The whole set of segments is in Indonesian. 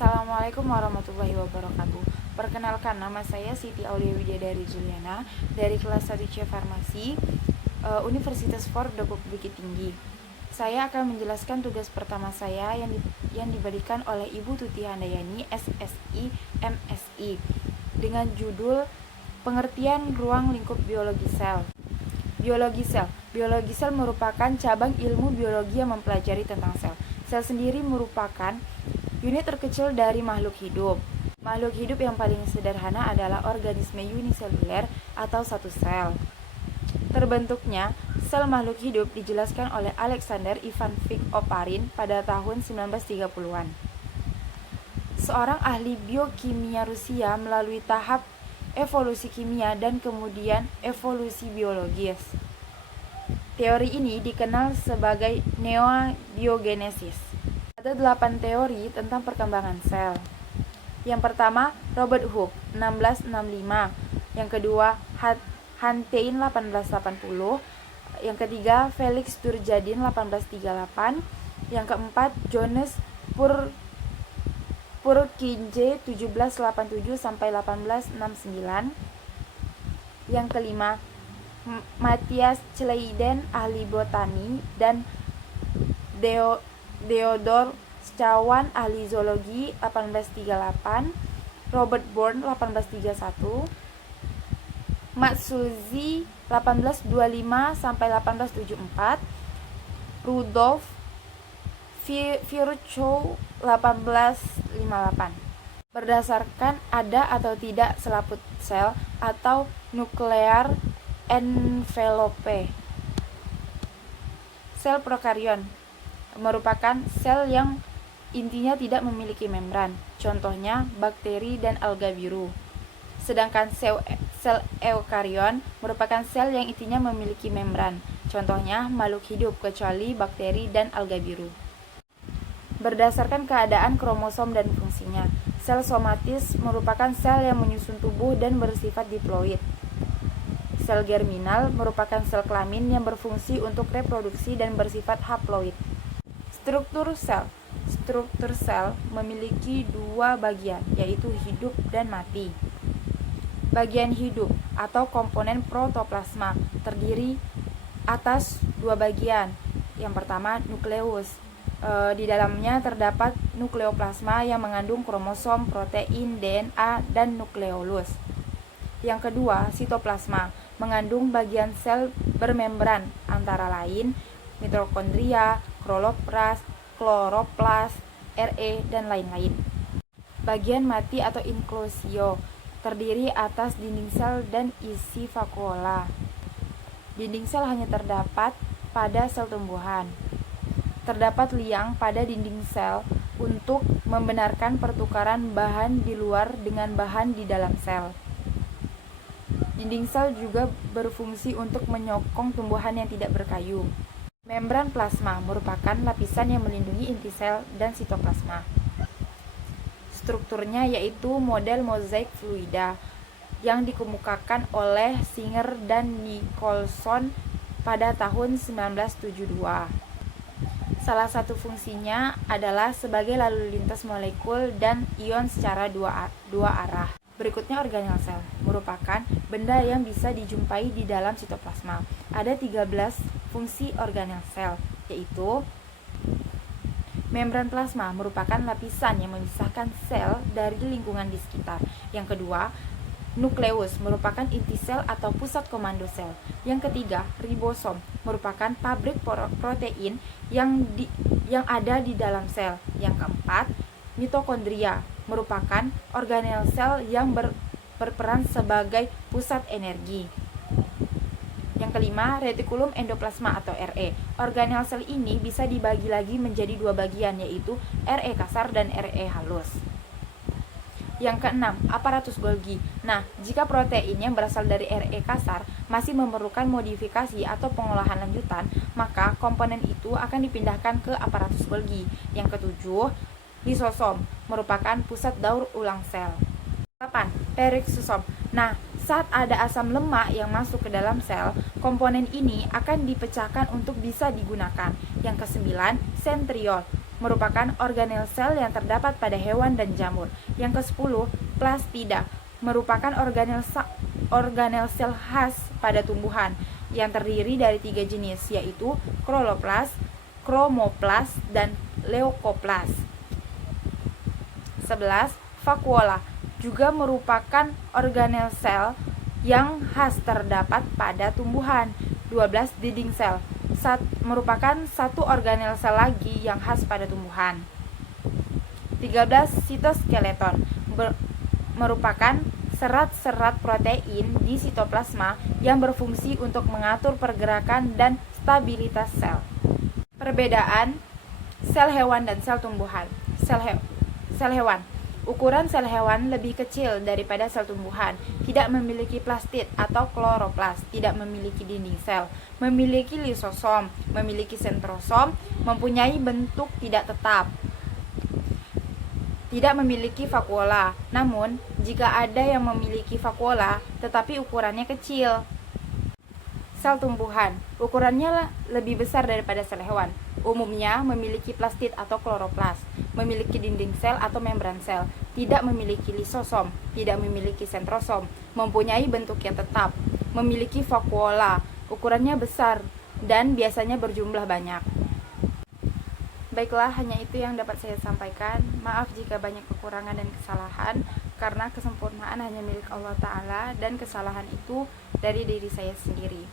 Assalamualaikum warahmatullahi wabarakatuh. Perkenalkan, nama saya Siti Aulia Widyadari Juliana dari kelas 1C Farmasi Universitas Ford Depok Bukit Tinggi. Saya akan menjelaskan tugas pertama saya yang diberikan oleh Ibu Tuti Handayani, SSI, MSI, dengan judul Pengertian Ruang Lingkup Biologi Sel. Biologi sel merupakan cabang ilmu biologi yang mempelajari tentang sel. Sel sendiri merupakan unit terkecil dari makhluk hidup. Makhluk hidup yang paling sederhana adalah organisme uniseluler atau satu sel. Terbentuknya sel makhluk hidup dijelaskan oleh Alexander Ivanovich Oparin pada tahun 1930-an. Seorang ahli biokimia Rusia melalui tahap evolusi kimia dan kemudian evolusi biologis. Teori ini dikenal sebagai neobiogenesis. Ada 8 teori tentang perkembangan sel. Yang pertama, Robert Hooke 1665. Yang kedua, Hantein 1880. Yang ketiga, Felix Turgidin 1838. Yang keempat, Johannes Purkinje 1787 sampai 1869. Yang kelima, Matthias Schleiden ahli botani dan Theodor Schwann ahli zoologi 1838, Robert Bourne 1831, Matsuzi 1825 sampai 1874, Rudolf Virchow 1858. Berdasarkan ada atau tidak selaput sel atau nuklear envelope. Sel prokarion merupakan sel yang intinya tidak memiliki membran, contohnya bakteri dan alga biru. Sedangkan sel eukarion merupakan sel yang intinya memiliki membran, contohnya makhluk hidup kecuali bakteri dan alga biru. Berdasarkan keadaan kromosom dan fungsinya, sel somatis merupakan sel yang menyusun tubuh dan bersifat diploid. Sel germinal merupakan sel kelamin yang berfungsi untuk reproduksi dan bersifat haploid. Struktur sel memiliki 2 bagian, yaitu hidup dan mati. Bagian hidup atau komponen protoplasma terdiri atas 2 bagian. Yang pertama, nukleus. Di dalamnya terdapat nukleoplasma yang mengandung kromosom, protein, DNA, dan nukleolus. Yang kedua, sitoplasma, mengandung bagian sel bermembran antara lain mitokondria, kloroplas, RE, dan lain-lain. Bagian mati atau inklusio terdiri atas dinding sel dan isi vakuola. Dinding sel hanya terdapat pada sel tumbuhan. Terdapat liang pada dinding sel untuk membenarkan pertukaran bahan di luar dengan bahan di dalam sel. Dinding sel juga berfungsi untuk menyokong tumbuhan yang tidak berkayu. Membran plasma merupakan lapisan yang melindungi inti sel dan sitoplasma. Strukturnya yaitu model mozaik fluida yang dikemukakan oleh Singer dan Nicholson pada tahun 1972. Salah satu fungsinya adalah sebagai lalu lintas molekul dan ion secara dua arah. Berikutnya organel sel, merupakan benda yang bisa dijumpai di dalam sitoplasma. Ada 13 fungsi organel sel, yaitu membran plasma merupakan lapisan yang memisahkan sel dari lingkungan di sekitar. Yang kedua, nukleus merupakan inti sel atau pusat komando sel. Yang ketiga, ribosom merupakan pabrik protein yang ada di dalam sel. Yang keempat, mitokondria merupakan organel sel yang berperan sebagai pusat energi. Yang kelima, retikulum endoplasma atau RE. Organel sel ini bisa dibagi lagi menjadi 2 bagian, yaitu RE kasar dan RE halus. Yang keenam, aparatus Golgi. Nah, jika protein yang berasal dari RE kasar masih memerlukan modifikasi atau pengolahan lanjutan, maka komponen itu akan dipindahkan ke aparatus Golgi. Yang ketujuh, lisosom merupakan pusat daur ulang sel. 8. Peroxisom. Nah, saat ada asam lemak yang masuk ke dalam sel, komponen ini akan dipecahkan untuk bisa digunakan. Yang ke-9, sentriol merupakan organel sel yang terdapat pada hewan dan jamur. Yang ke-10, plastida, merupakan organel sel khas pada tumbuhan yang terdiri dari 3 jenis, yaitu kloroplas, kromoplas, dan leukoplas. 11. Vakuola juga merupakan organel sel yang khas terdapat pada tumbuhan. 12. Dinding sel merupakan satu organel sel lagi yang khas pada tumbuhan. 13. Sitoskeleton merupakan serat-serat protein di sitoplasma yang berfungsi untuk mengatur pergerakan dan stabilitas sel. Perbedaan sel hewan dan sel tumbuhan. Sel hewan. Ukuran sel hewan lebih kecil daripada sel tumbuhan, tidak memiliki plastid atau kloroplas, tidak memiliki dinding sel, memiliki lisosom, memiliki sentrosom, mempunyai bentuk tidak tetap, tidak memiliki vakuola. Namun, jika ada yang memiliki vakuola tetapi ukurannya kecil. Sel tumbuhan, ukurannya lebih besar daripada sel hewan. Umumnya memiliki plastid atau kloroplas, memiliki dinding sel atau membran sel, tidak memiliki lisosom, tidak memiliki sentrosom, mempunyai bentuk yang tetap, memiliki vakuola, ukurannya besar, dan biasanya berjumlah banyak. Baiklah, hanya itu yang dapat saya sampaikan. Maaf jika banyak kekurangan dan kesalahan, karena kesempurnaan hanya milik Allah Ta'ala, dan kesalahan itu dari diri saya sendiri.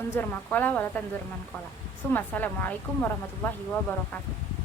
Unzur makola wala tanzur mankola. Assalamualaikum warahmatullahi wabarakatuh.